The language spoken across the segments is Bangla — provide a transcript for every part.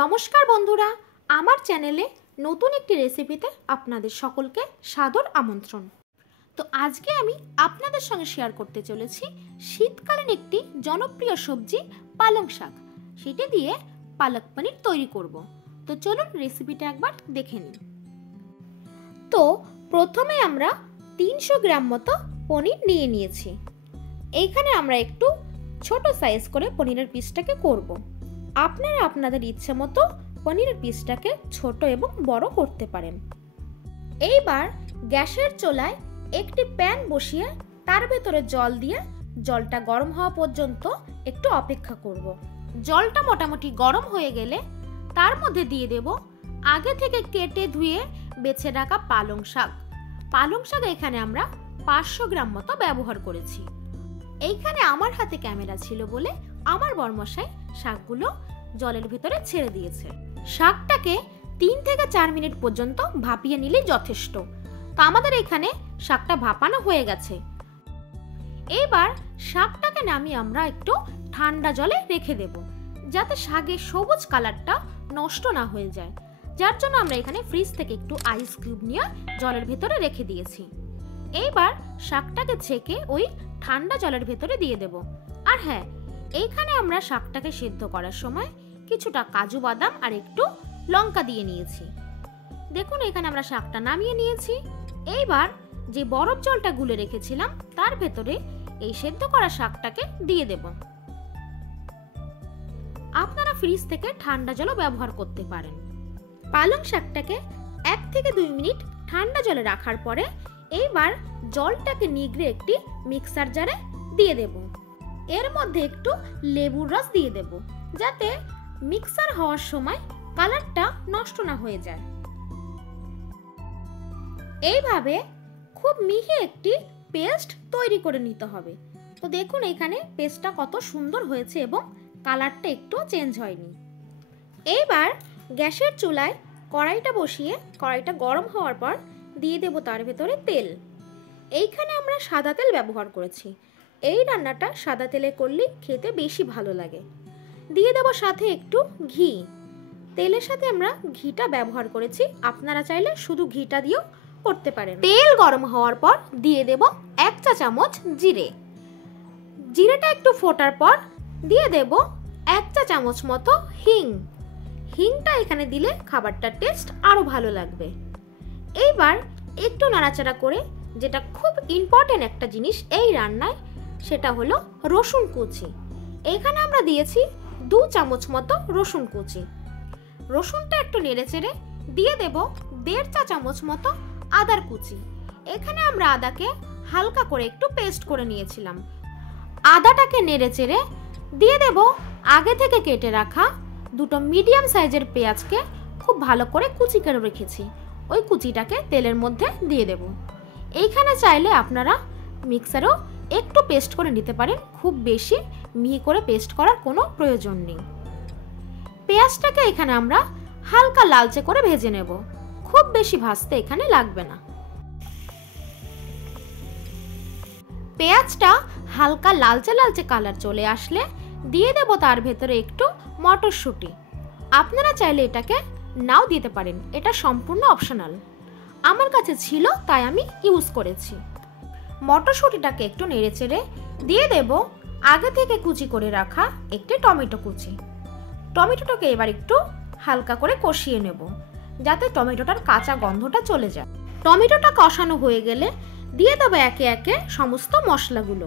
নমস্কার বন্ধুরা, আমার চ্যানেলে নতুন একটি রেসিপিতে আপনাদের সকলকে সাদর আমন্ত্রণ। তো আজকে আমি আপনাদের সঙ্গে শেয়ার করতে চলেছি শীতকালীন একটি জনপ্রিয় সবজি পালং শাক। সেটি দিয়ে পালক পনির তৈরি করব। তো চলুন রেসিপিটা একবার দেখে নিই। তো প্রথমে আমরা 300 গ্রাম মতো পনির নিয়ে নিয়েছি। এইখানে আমরা একটু ছোট সাইজ করে পনিরের পিসটাকে করব। আপনারা আপনাদের ইচ্ছে মতো পনিরের পিসটাকে ছোট এবং বড় করতে পারেন। এইবার গ্যাসের চুলায় একটি প্যান বসিয়ে তার ভেতরে জল দিয়ে জলটা গরম হওয়া পর্যন্ত একটু অপেক্ষা করব। জলটা মোটামুটি গরম হয়ে গেলে তার মধ্যে দিয়ে দেব আগে থেকে কেটে ধুয়ে বেছে রাখা পালং শাক। পালং শাক এখানে আমরা 500 গ্রাম মতো ব্যবহার করেছি। এইখানে আমার হাতে ক্যামেরা ছিল বলে আমার বরমশাই শাকগুলো জলের ভিতরে ছেড়ে দিয়েছে। শাকটাকে 3 থেকে 4 মিনিট পর্যন্ত ভাপিয়ে নিলেই যথেষ্ট। তো আমাদের এখানে শাকটা ভাপানো হয়ে গেছে। এবার শাকটাকে নামিয়ে আমরা একটু ঠান্ডা জলে রেখে দেব, যাতে শাকের সবুজ কালারটা নষ্ট না হয়ে যায়। যার জন্য আমরা এখানে ফ্রিজ থেকে একটু আইস কিউব নিয়ে জলের ভিতরে রেখে দিয়েছি। এইবার শাকটাকে ছেঁকে ওই ঠান্ডা জলের ভেতরে দিয়ে দেব। আর হ্যাঁ, এইখানে আমরা শাকটাকে সেদ্ধ করার সময় কিছুটা কাজু বাদাম আর একটু লঙ্কা দিয়ে নিয়েছি। দেখুন এখানে আমরা শাকটা নামিয়ে নিয়েছি। এইবার যে বরফ জলটা গুলে রেখেছিলাম তার ভেতরে এই সেদ্ধ করা শাকটাকে দিয়ে দেব। আপনারা ফ্রিজ থেকে ঠান্ডা জলও ব্যবহার করতে পারেন। পালং শাকটাকে 1 থেকে 2 মিনিট ঠান্ডা জলে রাখার পরে এইবার জলটাকে নিগড়ে একটি মিক্সার জারে দিয়ে দেব। এর মধ্যে একটু লেবুর রস দিয়ে দেব, যাতে মিক্সার হওয়ার সময় কালারটা নষ্ট না হয়ে যায়। এইভাবে খুব মিহি একটি পেস্ট তৈরি করে নিতে হবে। তো দেখুন এখানে পেস্টটা কত সুন্দর হয়েছে এবং কালারটা একটু চেঞ্জ হয়নি। এইবার গ্যাসের চুলায় কড়াইটা বসিয়ে কড়াইটা গরম হওয়ার পর দিয়ে দেব তার ভেতরে তেল। এইখানে আমরা সাদা তেল ব্যবহার করেছি। এই রান্নাটা সাদা তেলে করলে খেতে বেশি ভালো লাগে। দিয়ে দেব সাথে একটু ঘি। তেলের সাথে আমরা ঘিটা ব্যবহার করেছি, আপনারা চাইলে শুধু ঘিটা দিয়েও করতে পারেন। তেল গরম হওয়ার পর দিয়ে দেব 1 চা চামচ জিরে। জিরেটা একটু ফোটার পর দিয়ে দেব 1 চা চামচ মতো হিং। হিংটা এখানে দিলে খাবারটার টেস্ট আরো ভালো লাগবে। এইবার একটু নাড়াচাড়া করে, যেটা খুব ইম্পর্টেন্ট একটা জিনিস এই রান্নায়, সেটা হলো রসুন কুচি। এখানে আমরা দিয়েছি 2 চামচ মতো রসুন কুচি। রসুনটা একটু নেড়েচেড়ে দিয়ে দেব 1.5 চা চামচ মতো আদার কুচি। এখানে আমরা আদাকে হালকা করে একটু পেস্ট করে নিয়েছিলাম। আদাটাকে নেড়েচেড়ে দিয়ে দেব আগে থেকে কেটে রাখা 2টো মিডিয়াম সাইজের পেঁয়াজকে খুব ভালো করে কুচি করে রেখেছি। ওই কুচিটাকে তেলের মধ্যে দিয়ে দেব। এইখানে চাইলে আপনারা মিক্সারও একটু পেস্ট করে নিতে পারেন, খুব বেশি মিহি করে পেস্ট করার কোনো প্রয়োজন নেই। পেঁয়াজটাকে এখানে আমরা হালকা লালচে করে ভেজে নেব, খুব বেশি ভাজতে এখানে লাগবে না। পেঁয়াজটা হালকা লালচে লালচে কালার চলে আসলে দিয়ে দেব তার ভেতরে একটু মটরশুঁটি। আপনারা চাইলে এটাকে নাও দিতে পারেন, এটা সম্পূর্ণ অপশনাল। আমার কাছে ছিল তাই আমি ইউজ করেছি। মটরশুঁটিটাকে একটু নেড়েচেড়ে দিয়ে দেব আগে থেকে কুচি করে রাখা একটি টমেটো কুচি। টমেটোটাকে এবার একটু হালকা করে কষিয়ে নেব, যাতে টমেটোটার কাঁচা গন্ধটা চলে যায়। টমেটোটা কষানো হয়ে গেলে দিয়ে দেবো একে একে সমস্ত মশলাগুলো।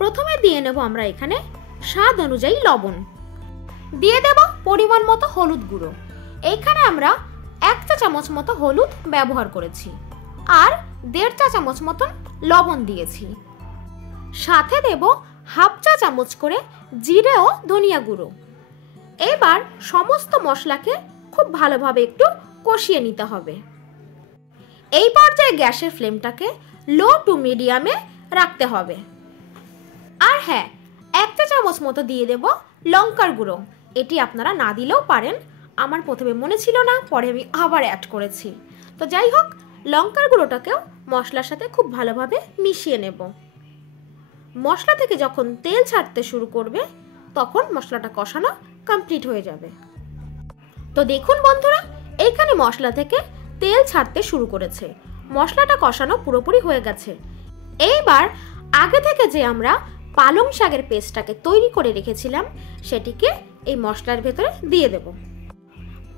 প্রথমে দিয়ে নেব আমরা এখানে স্বাদ অনুযায়ী লবণ, দিয়ে দেব পরিমাণ মতো হলুদ গুঁড়ো। এইখানে আমরা 1 চা চামচ মতো হলুদ ব্যবহার করেছি আর 1.5 চা চামচ মতন লবণ দিয়েছি। সাথে দেব 1/2 চা চামচ করে জিরে ও ধনিয়া গুঁড়ো। এবার সমস্ত মশলাকে খুব ভালোভাবে একটু কষিয়ে নিতে হবে। এই পর্যায়ে গ্যাসের ফ্লেমটাকে লো টু মিডিয়ামে রাখতে হবে। আর হ্যাঁ, 1 চা চামচ মতো দিয়ে দেব লঙ্কার গুঁড়ো। এটি আপনারা না দিলেও পারেন, আমার প্রথমে মনে ছিল না, পরে আমি আবার অ্যাড করেছি। তো যাই হোক, লঙ্কার গুঁড়োটাকেও মশলার সাথে খুব ভালোভাবে মিশিয়ে নেব। মশলা থেকে যখন তেল ছাড়তে শুরু করবে তখন মশলাটা কষানো কমপ্লিট হয়ে যাবে। তো দেখুন বন্ধুরা, এইখানে মশলা থেকে তেল ছাড়তে শুরু করেছে, মশলাটা কষানো পুরোপুরি হয়ে গেছে। এইবার আগে থেকে যে আমরা পালং শাকের পেস্টটাকে তৈরি করে রেখেছিলাম সেটিকে এই মশলার ভেতরে দিয়ে দেব।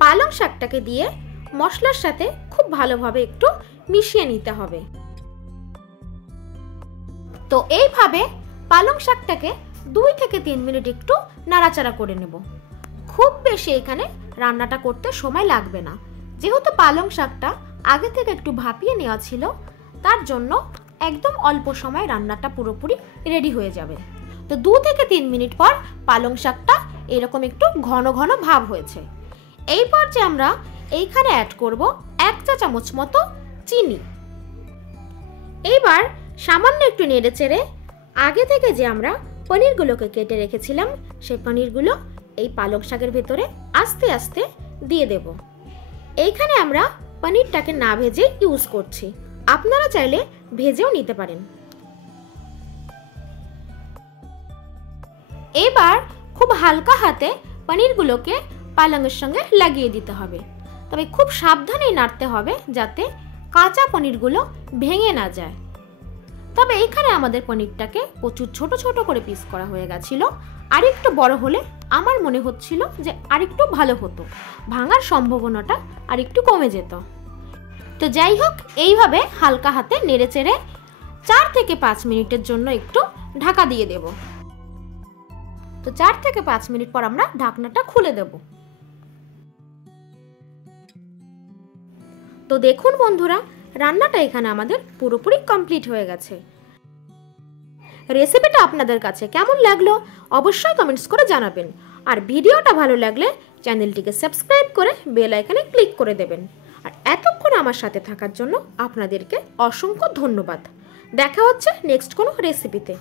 পালং শাকটাকে দিয়ে মশলার সাথে খুব ভালোভাবে একটু মিশিয়ে নিতে হবে। তো এইভাবে পালং শাকটাকে 2 থেকে 3 মিনিট একটু নাড়াচাড়া করে নেব। খুব বেশি এখানে রান্নাটা করতে সময় লাগবে না, যেহেতু পালং শাকটা আগে থেকে একটু ভাপিয়ে নেওয়া ছিল, তার জন্য একদম অল্প সময় রান্নাটা পুরোপুরি রেডি হয়ে যাবে। তো 2 থেকে 3 মিনিট পর পালং শাকটা এরকম একটু ঘন ঘন ভাব হয়েছে। এই পর্যায়ে আমরা এইখানে অ্যাড করব 1 চা চামচ মতো চিনি। এইবার সামান্য একটু নেড়ে চেড়ে আগে থেকে যে আমরা পনিরগুলোকে কেটে রেখেছিলাম সেই পনিরগুলো এই পালং শাকের ভেতরে আস্তে আস্তে দিয়ে দেব। এইখানে আমরা পনিরটাকে না ভেজে ইউজ করছি, আপনারা চাইলে ভেজেও নিতে পারেন। এবার খুব হালকা হাতে পনিরগুলোকে পালংয়ের সঙ্গে লাগিয়ে দিতে হবে, তবে খুব সাবধানে নাড়তে হবে যাতে কাঁচা পনিরগুলো ভেঙে না যায়। তবে এখানে আমাদের পনিরটাকে প্রচুর ছোট ছোট করে পিস করা হয়ে গেছিল, আরেকটু বড় হলে আমার মনে হচ্ছিল যে আরেকটু ভালো হতো, ভাঙার সম্ভাবনাটা আরেকটু কমে যেত। তো যাই হোক, এইভাবে হালকা হাতে নেড়ে চেড়ে 4 থেকে 5 মিনিটের জন্য একটু ঢাকা দিয়ে দেব। তো 4 থেকে 5 মিনিট পর আমরা ঢাকনাটা খুলে দেব। তো দেখুন বন্ধুরা, রান্নাটা এখানে আমাদের পুরোপুরি কমপ্লিট হয়ে গেছে। রেসিপিটা আপনাদের কাছে কেমন লাগলো অবশ্যই কমেন্টস করে জানাবেন, আর ভিডিওটা ভালো লাগলে চ্যানেলটিকে সাবস্ক্রাইব করে বেল আইকনে ক্লিক করে দেবেন। আর এতক্ষণ আমার সাথে থাকার জন্য আপনাদেরকে অসংখ্য ধন্যবাদ। দেখা হচ্ছে নেক্সট কোনো রেসিপিতে।